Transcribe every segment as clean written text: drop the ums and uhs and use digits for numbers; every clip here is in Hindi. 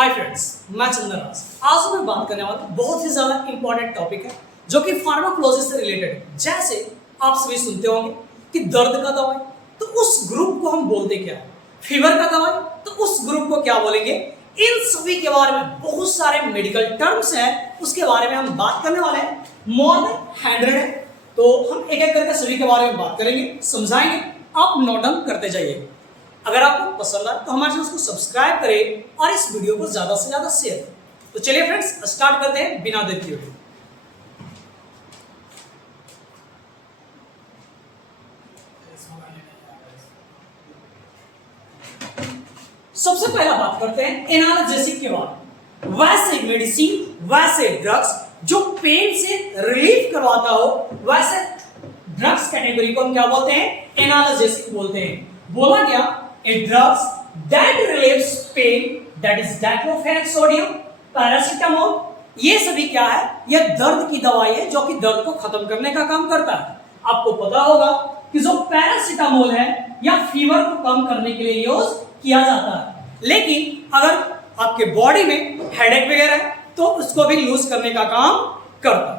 हाय फ्रेंड्स, मैं चंदन राज। आज मैं बात करने वाला बहुत ही ज्यादा इंपॉर्टेंट टॉपिक है जो कि फार्माकोलॉजी से रिलेटेड है। जैसे आप सभी सुनते होंगे कि दर्द का दवाई, तो उस ग्रुप को हम बोलते क्या है, फीवर का दवाई, तो उस ग्रुप को क्या बोलेंगे। इन सभी के बारे में बहुत सारे मेडिकल टर्म्स हैं, उसके बारे में हम बात करने वाले हैं। मोर देन 100 है, तो हम एक एक करके सभी के बारे में बात करेंगे, समझाएंगे। आप नोट डाउन करते जाइए। अगर आपको पसंद आए तो हमारे चैनल को सब्सक्राइब करें और इस वीडियो को ज्यादा से ज्यादा शेयर करें। तो चलिए फ्रेंड्स, स्टार्ट करते हैं बिना देर किए हुए। सबसे पहला बात करते हैं एनाल्जेसिक के बारे में। वैसे मेडिसिन, वैसे ड्रग्स जो पेन से रिलीफ करवाता हो, वैसे ड्रग्स कैटेगरी को हम क्या बोलते हैं, एनाल्जेसिक बोलते हैं। बोला गया a drugs that relieves pain, that is diclofenac sodium, paracetamol, ये सभी क्या है, ये दर्द की दवाई है जो कि दर्द को खत्म करने का काम करता है। आपको पता होगा कि जो पैरासीटामोल है या फीवर को कम करने के लिए यूज किया जाता है, लेकिन अगर आपके बॉडी में हेडेक वगैरह है तो उसको भी लूज करने का काम करता है।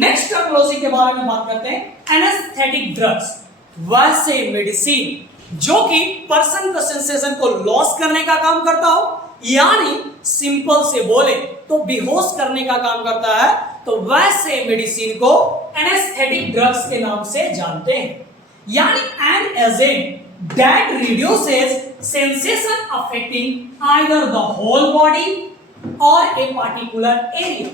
नेक्स्ट टर्मिनोलॉजी के बारे में बात करते हैं, एनेस्थेटिक ड्रग्स, वैसे मेडिसिन जो कि पर्सन का सेंसेशन को लॉस करने का काम करता हो, यानी सिंपल से बोले तो बेहोश करने का काम करता है, तो वैसे मेडिसिन को एनेस्थेटिक ड्रग्स के नाम से जानते हैं। यानी an agent that reduces sensation affecting either the whole body or a particular area,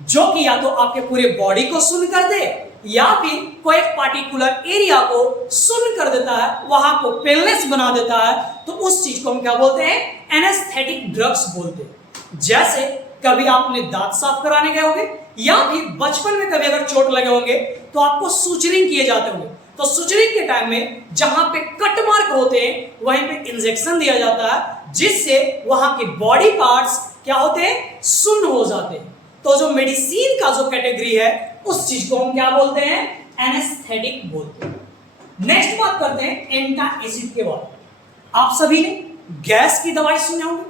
जो कि या तो आपके पूरे बॉडी को सुन्न कर दे या फिर कोई एक पार्टिकुलर एरिया को सुन्न कर देता है, वहां को पेनलेस बना देता है, तो उस चीज को हम क्या बोलते हैं, एनेस्थेटिक ड्रग्स बोलते हैं। जैसे कभी आपने दांत साफ कराने गए होंगे या फिर बचपन में कभी अगर चोट लगे होंगे तो आपको सुचरिंग किए जाते होंगे, तो सुचरिंग के टाइम में जहां पे कट मार्क होते हैं वहीं पे इंजेक्शन दिया जाता है, जिससे वहां के बॉडी पार्ट्स क्या होते हैं, सुन्न हो जाते हैं। तो जो मेडिसिन का जो कैटेगरी है उस चीज को हम क्या बोलते हैं, एनेस्थेटिक बोलते हैं। नेक्स्ट बात करते हैं एंटासिड के बारे में। आप सभी ने गैस की दवाई सुने होंगे।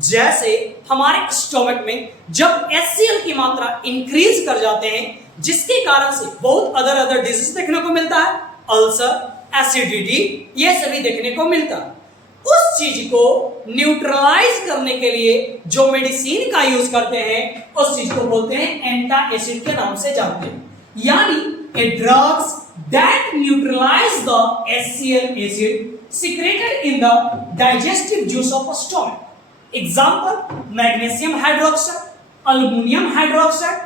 जैसे हमारे स्टोमक में जब HCl की मात्रा इंक्रीज कर जाते हैं, जिसके कारण से बहुत अदर डिजीज देखने को मिलता है, अल्सर, एसिडिटी, ये सभी देखने को मिलता है। उस चीज को न्यूट्रलाइज करने के लिए जो मेडिसिन का यूज करते हैं उस चीज को बोलते हैं एंटासिड के नाम से जानते हैं। यानी a drugs that neutralize the HCl acid secreted in the digestive juice of a stomach. Example magnesium hydroxide, aluminium hydroxide.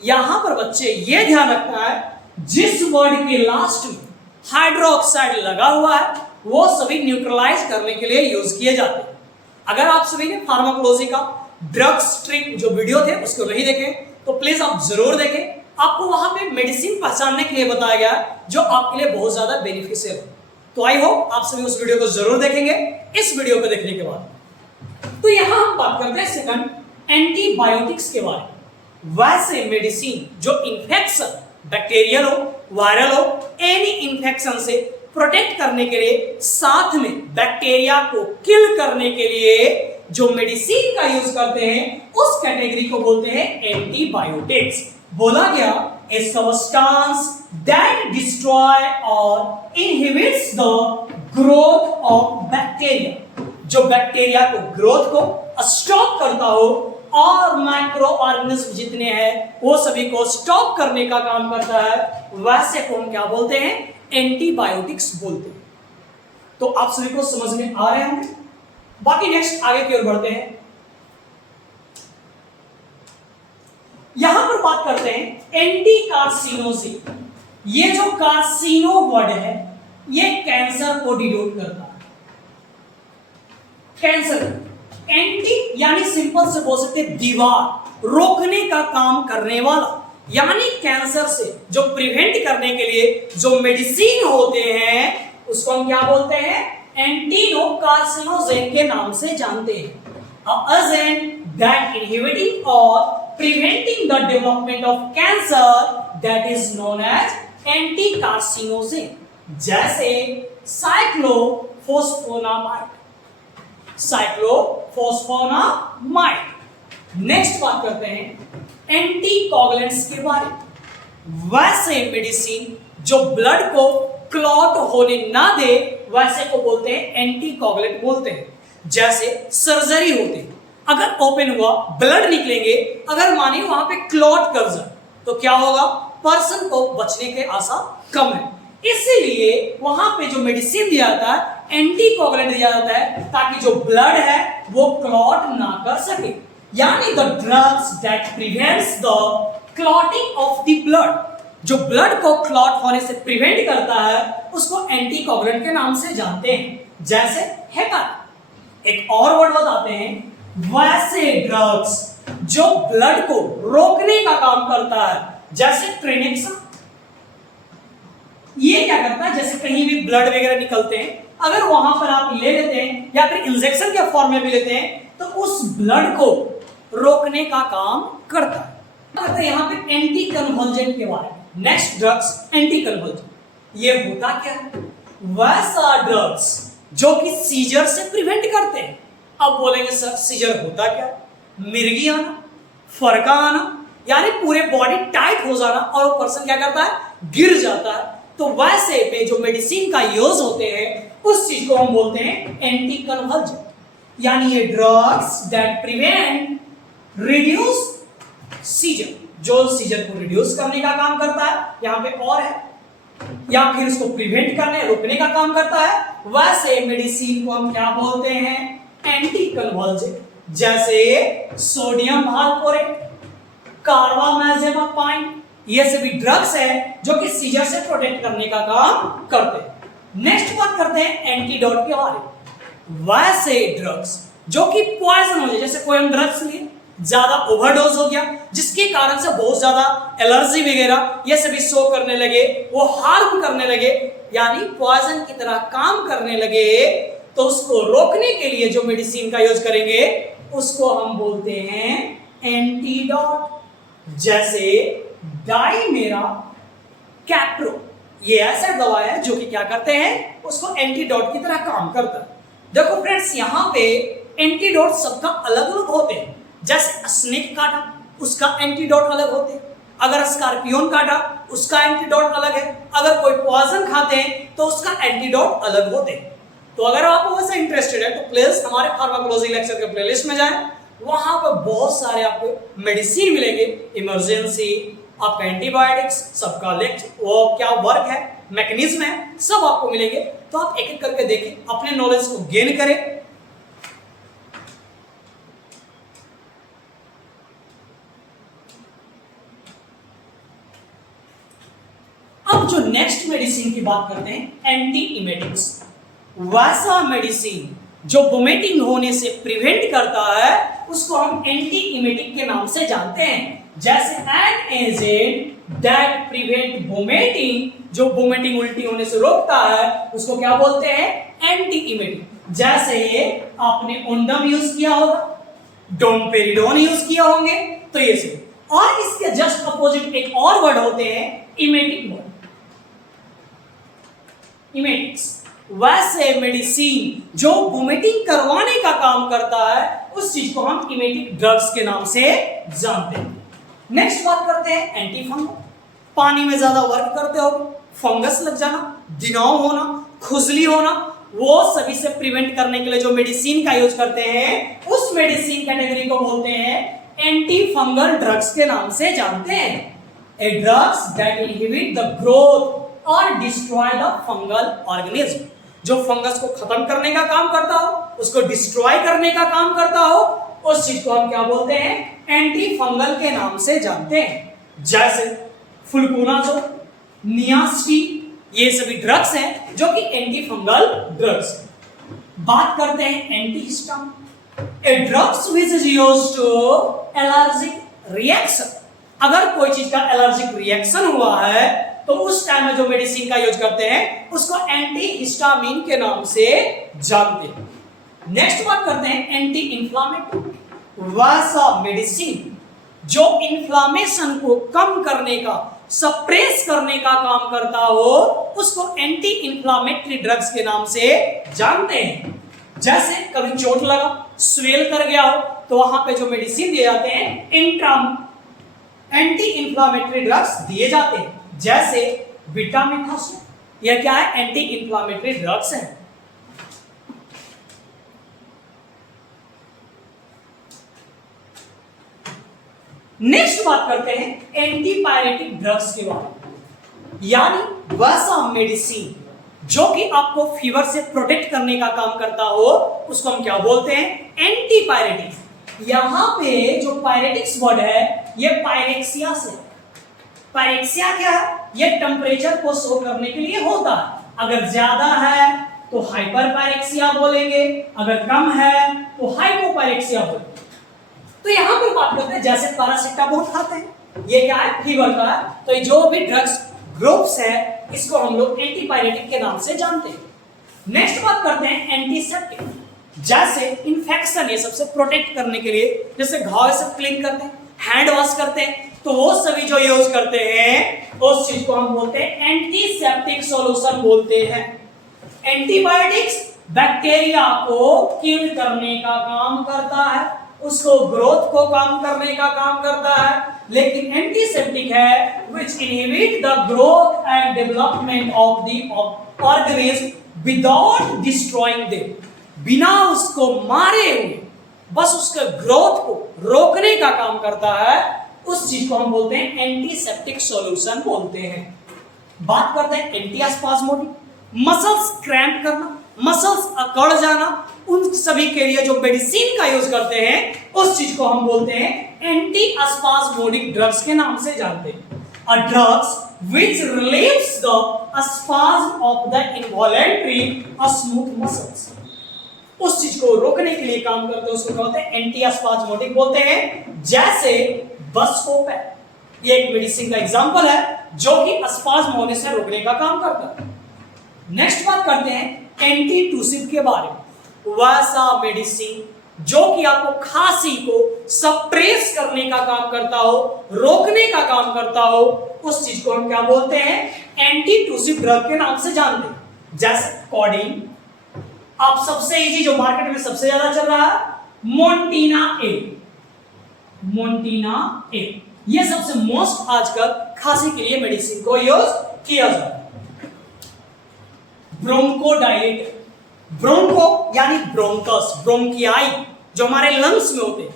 यहां पर बच्चे ये ध्यान रखना है, जिस वर्ड के लास्ट में हाइड्रोक्साइड लगा हुआ है वो सभी न्यूट्रलाइज करने के लिए यूज किए जाते हैं। अगर आप सभी ने फार्माकोलॉजी का ड्रग स्ट्रिंग जो वीडियो थे उसको नहीं देखे तो प्लीज आप जरूर देखें। आपको वहां पे मेडिसिन पहचानने के लिए बताया गया जो आपके लिए बहुत ज्यादा बेनिफिशियल है। तो आई होप आप सभी उस वीडियो को जरूर देखेंगे इस वीडियो को देखने के बाद। तो यहां हम बात करते हैं सेकंड, एंटीबायोटिक्स के बारे में। वैसे मेडिसिन जो इंफेक्शन, बैक्टीरियल हो, वायरल हो, एनी इंफेक्शन से प्रोटेक्ट करने के लिए, साथ में बैक्टीरिया को किल करने के लिए जो मेडिसिन का यूज करते हैं उस कैटेगरी को बोलते हैं एंटीबायोटिक्स। बोला गया ए सबस्टेंस दैट डिस्ट्रॉय और inhibits the growth of bacteria, जो बैक्टीरिया को ग्रोथ को स्टॉप करता हो और माइक्रो ऑर्गेनिज्म जितने हैं वो सभी को स्टॉप करने का काम करता है, वैसे को हम क्या बोलते हैं, एंटीबायोटिक्स बोलते हैं। तो आप सभी को समझ में आ रहे होंगे। बाकी नेक्स्ट आगे की ओर बढ़ते हैं। यहां पर बात करते हैं एंटी कार्सिनोसिन। ये जो कार्सिनो वर्ड है ये कैंसर को डिनोट करता है। कैंसर, एंटी यानी सिंपल से बोल सकते दीवार, रोकने का काम करने वाला, यानी कैंसर से जो प्रिवेंट करने के लिए जो मेडिसिन होते हैं उसको हम क्या बोलते हैं, एंटीनो कार्सिनोजेन के नाम से जानते हैं। A agent that inhibiting or preventing the development of cancer that is known as anti carcinogen. जैसे साइक्लोफोस्फोनामाइड, साइक्लोफोस्फोनामाइड फॉस्फोनामाइड। नेक्स्ट बात करते हैं एंटीकोगुलेंट्स के बारे में। वैसे मेडिसिन जो ब्लड को क्लॉट होने ना दे वैसे को बोलते हैं एंटीकोगुलेंट बोलते हैं। जैसे सर्जरी होती है, अगर ओपन हुआ ब्लड निकलेंगे, अगर मानिए वहां पे क्लॉट कर जाए तो क्या होगा, पर्सन को बचने के आसार कम है। इसीलिए वहां पे जो मेडिसिन दिया जाता है एंटीकोगुलेंट दिया जाता है ताकि जो ब्लड है वो क्लॉट ना कर सके। यानी the drugs that prevents the clotting of the blood, जो ब्लड को क्लॉट होने से प्रिवेंट करता है उसको एंटीकोगुलेंट के नाम से जानते हैं। जैसे हेपारिन। एक और वर्ड बताते हैं, वैसे ड्रग्स जो ब्लड को रोकने का काम करता है, जैसे ट्रेनेक्सा। ये क्या करता है, जैसे कहीं भी ब्लड वगैरह निकलते हैं, अगर वहां पर आप ले लेते हैं या फिर इंजेक्शन के फॉर्म में भी लेते हैं तो उस ब्लड को रोकने का काम करता है। यहां पे एंटी कन्वर्जेंट के बारे में। Next drugs anti convergent. ये होता क्या है, वैसा ड्रग्स जो कि सीजर से प्रिवेंट करते हैं। अब बोलेंगे सर सीजर होता क्या, मिर्गी आना, फरका आना, यानी पूरे बॉडी टाइट हो जाना और वो पर्सन क्या करता है, गिर जाता है। तो वैसे में जो मेडिसिन का यूज होते हैं उस चीज को हम बोलते हैं एंटी कन्वर्जेंट। यानी ये drugs that prevent reduce seizure, जो सीजर को रिड्यूस करने का काम करता है, यहां पे और है, या फिर उसको प्रिवेंट करने रोकने का काम करता है। वैसे मेडिसिन को हम क्या बोलते हैं, एंटी कन्वर्जेंट। जैसे सोडियम वैलपोरेट, कार्बामेजेपाइन, ये सभी ड्रग्स है जो कि सीजर से प्रोटेक्ट करने का काम करते हैं। नेक्स्ट बात करते हैं एंटीडोट के बारे में। वैसे ड्रग्स जो कि पॉइजन हो जाए, जैसे कोई हम ड्रग्स लिए ज्यादा ओवरडोज हो गया जिसके कारण से बहुत ज्यादा एलर्जी वगैरह ये सभी शो करने लगे, वो हार्म करने लगे, यानी पॉइजन की तरह काम करने लगे, तो उसको रोकने के लिए जो मेडिसिन का यूज करेंगे उसको हम बोलते हैं एंटीडोट। जैसे डाइमेरा कैप्रो, ये ऐसा दवा है जो कि क्या करते हैं, उसको एंटीडोट की तरह काम करता है। देखो फ्रेंड्स, यहाँ पे एंटीडोट सबका अलग अलग होते हैं। जैसे स्नेक काटा उसका एंटीडोट अलग होते हैं, अगर स्कॉर्पियन काटा उसका एंटीडोट अलग है, अगर कोई पॉइजन खाते हैं तो उसका एंटीडोट अलग होते हैं। तो अगर आप वैसे इंटरेस्टेड है तो प्लीज हमारे फार्माकोलॉजी लेक्चर के प्लेलिस्ट में जाएं, वहां पर बहुत सारे आपको मेडिसिन मिलेंगे, इमरजेंसी, आपका एंटीबायोटिक्स, सबका लेक्चर वो क्या वर्क है, मैकेनिज्म है, सब आपको मिलेंगे। तो आप एक एक करके देखें, अपने नॉलेज को गेन करें। अब जो नेक्स्ट मेडिसिन की बात करते हैं एंटी इमेटिक्स। वैसा मेडिसिन जो वोमिटिंग होने से प्रिवेंट करता है उसको हम एंटी इमेटिक के नाम से जानते हैं। जैसे N agent that prevent vomiting, जो वोमिटिंग उल्टी होने से रोकता है उसको क्या बोलते हैं, एंटी इमेटिक। जैसे आपने ओंडम यूज किया होगा, डोमपेरिडोन यूज किया होंगे, तो ये सब। और इसके जस्ट अपोजिट एक और वर्ड होते हैं इमेटिक वर्ड, इमेटिक्स। वैसे मेडिसिन जो वोमिटिंग करवाने का काम करता है उस चीज को हम इमेटिक ड्रग्स के नाम से जानते हैं। नेक्स्ट बात करते हैं एंटी फंगल। पानी में ज्यादा वर्क करते हो, फंगस लग जाना, दिनाव होना, खुजली होना, वो सभी से प्रिवेंट करने के लिए जो मेडिसिन का यूज करते हैं उस मेडिसिन कैटेगरी को बोलते हैं एंटी फंगल ड्रग्स के नाम से जानते हैं। A drugs that inhibit the growth और डिस्ट्रॉय द फंगल ऑर्गेनिज्म, जो फंगस को खत्म करने का काम करता हो, उसको डिस्ट्रॉय करने का काम करता हो, उस चीज को हम क्या बोलते हैं, एंटी फंगल के नाम से जानते हैं। जैसे फ्लुकोनाजोल, नियास्टी, ये सभी ड्रग्स हैं जो कि एंटी फंगल ड्रग्स। बात करते हैं anti histamine. A drugs which is used to allergic reaction, अगर कोई चीज का एलर्जिक रिएक्शन हुआ है तो उस टाइम में जो मेडिसिन का यूज करते हैं उसको एंटी हिस्टामिन के नाम से जानते हैं। नेक्स्ट बात करते हैं एंटी इंफ्लामेटरी। वैसा मेडिसिन जो इन्फ्लामेशन को कम करने का, सप्रेस करने का काम करता हो उसको एंटी इंफ्लामेटरी ड्रग्स के नाम से जानते हैं। जैसे कभी चोट लगा, स्वेल कर गया हो, तो वहां पे जो मेडिसिन दिए जाते हैं एंटी इंफ्लामेटरी ड्रग्स दिए जाते हैं, जैसे बीटामिथासोन, यह क्या है, एंटी इंफ्लामेटरी ड्रग्स है। नेक्स्ट बात करते हैं एंटीपायरेटिक ड्रग्स के बारे में, यानी वैसा मेडिसिन जो कि आपको फीवर से प्रोटेक्ट करने का काम करता हो, उसको हम क्या बोलते हैं, एंटीपायरेटिक्स। यहां पे जो पायरेटिक्स वर्ड है ये पायरेक्सिया से, पायरेक्सिया क्या है, ये टेम्परेचर को शो करने के लिए होता है। अगर ज्यादा है तो हाइपर पायरेक्सिया बोलेंगे, अगर कम है तो हाइपोपायरेक्सिया बोलेंगे। तो यहां पर बात करते हैं, जैसे पैरासिटामोल खाते हैं, ये क्या है, फीवर का है, तो ये जो भी ड्रग्स ग्रुप्स है इसको हम लोग एंटीपायरेटिक के नाम से जानते हैं। नेक्स्ट बात करते हैं एंटीसेप्टिक, जैसे इन्फेक्शन, ये सबसे प्रोटेक्ट करने के लिए, जैसे घाव से क्लीन करते हैं, हैंड वॉश करते हैं, तो वो सभी जो यूज करते हैं उस चीज को हम बोलते हैं एंटीसेप्टिक सॉल्यूशन बोलते हैं। एंटीबायोटिक्स बैक्टीरिया को किल करने का काम करता है, उसको ग्रोथ को काम करने का काम करता है, लेकिन एंटीसेप्टिक है which inhibit the growth and development of the organism without destroying them, बिना उसको मारे हुए बस उसके ग्रोथ को रोकने का काम करता है, उस चीज को हम बोलते हैं एंटीसेप्टिक सॉल्यूशन बोलते हैं। बात करते हैं एंटीस्पाज्मोडिक, मसल्स क्रैम्प करना, मसल्स अकड़ जाना, उन सभी के लिए जो मेडिसिन का यूज करते हैं उस चीज को हम बोलते हैं एंटीस्पाज्मोडिक ड्रग्स के नाम से जानते हैं। अ drugs which relieves the spasm of the involuntary or smooth muscles, उस चीज को रोकने के लिए काम करते हैं, उसको कहते हैं एंटीस्पाज्मोडिक बोलते हैं। जैसे बस्कोपैन, ये एक मेडिसिन का एग्जांपल है जो कि स्पाज्म होने से रोकने का काम करता है। नेक्स्ट बात करते हैं एंटीटूसिव के बारे में, वैसा मेडिसिन जो कि आपको खांसी को सप्रेस करने का काम करता हो, रोकने का काम करता हो, उस चीज को हम क्या बोलते हैं, एंटीटूसिव ड्रग के नाम से जानते हैं। जैसे कोडीन, आप सबसे इजी जो मार्केट में सबसे ज्यादा चल रहा है मोन्टीना ए, मोन्टीना ए, ये सबसे मोस्ट आजकल खांसी के लिए मेडिसिन को यूज किया जाता है। ब्रोंकोडायलेटर, ब्रोंको यानी ब्रोंकस, ब्रोंकियाई जो हमारे लंग्स में होते हैं,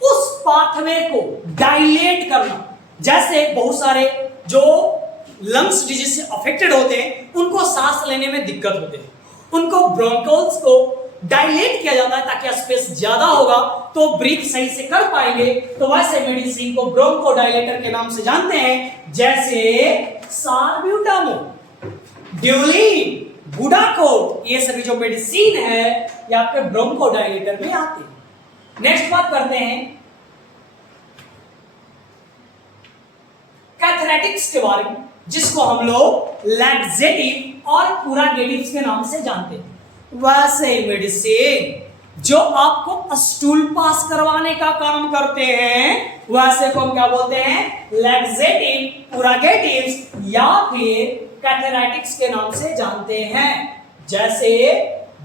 उस पाथवे को डायलेट करना, जैसे बहुत सारे जो लंग्स डिजीज से अफेक्टेड होते हैं उनको सांस लेने में दिक्कत होते हैं, उनको ब्रोंकोल्स को डायलेट किया जाता है ताकि स्पेस ज्यादा होगा तो ब्रीथ सही से कर पाएंगे, तो वैसे मेडिसिन को ब्रोंकोडायलेटर के नाम से जानते हैं। जैसे साल्ब्यूटामोल, ड्यूलिन, बुडाकोट, ये सभी जो मेडिसिन है ये आपके ब्रोंकोडायलेटर में आते हैं। नेक्स्ट बात करते हैं कैथरेटिक्स के बारे में, जिसको हम लोग लैक्सेटिव और पुरागेटिव्स के नाम से जानते हैं। वैसे मेडिसिन जो आपको स्टूल पास करवाने का काम करते हैं, वैसे को हम क्या बोलते हैं, लैक्सेटिव, पुरागेटिव्स या फिर कैथरेटिक्स के नाम से जानते हैं। जैसे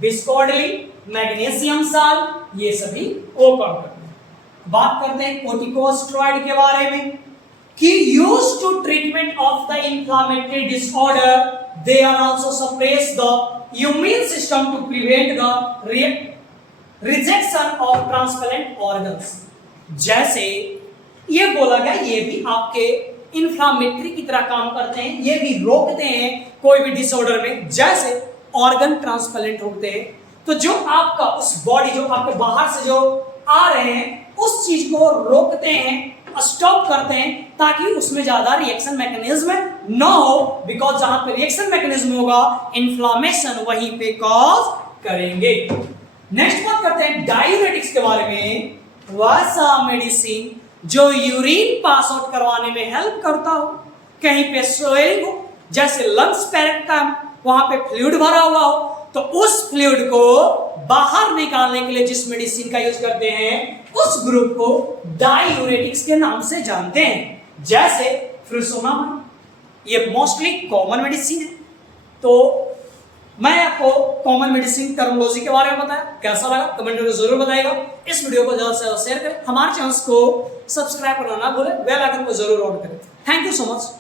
बिस्कोडली, मैग्नीशियम साल्ट, ये सभी वो काम करते हैं। बात करते हैं कोर्टिकोस्टेरॉइड के बारे में कि used to treatment of the inflammatory disorder, they are also suppress the immune system to prevent the rejection of transplant organs. जैसे ये बोला गया ये भी आपके इंफ्लामेटरी की तरह काम करते हैं, ये भी रोकते हैं कोई भी डिसऑर्डर में, जैसे ऑर्गन ट्रांसप्लांट होते हैं, तो जो आपका उस बॉडी जो आपके बाहर से जो आ रहे हैं उस चीज को रोकते हैं, स्टॉप करते हैं, ताकि उसमें ज्यादा रिएक्शन मैकेनिज्म ना हो, बिकॉज जहां पे रिएक्शन मैकेनिज्म होगा इन्फ्लामेशन वहीं पे कॉज करेंगे। नेक्स्ट बात करते हैं डायूरेटिक्स के बारे में, वैसा मेडिसिन जो यूरिन पास आउट करवाने में हेल्प करता हो, कहीं पे स्वेलिंग हो, जैसे लंग्स पैरेक्टम, वहां पे फ्लूइड भरा हुआ हो, तो उस फ्लूइड को बाहर निकालने के लिए जिस मेडिसिन का यूज करते हैं उस ग्रुप को डायूरेटिक्स के नाम से जानते हैं। जैसे फ्रुसोनामाइड, ये मोस्टली कॉमन मेडिसिन है, तो मैं आपको कॉमन मेडिसिन टर्मिनोलॉजी के बारे में बताया, कैसा लगा कमेंट में जरूर बताइएगा। इस वीडियो को ज्यादा से ज्यादा शेयर करें, हमारे चैनल को सब्सक्राइब करना ना भूलें, बेल आइकन को जरूर ऑन करें। Thank you so much.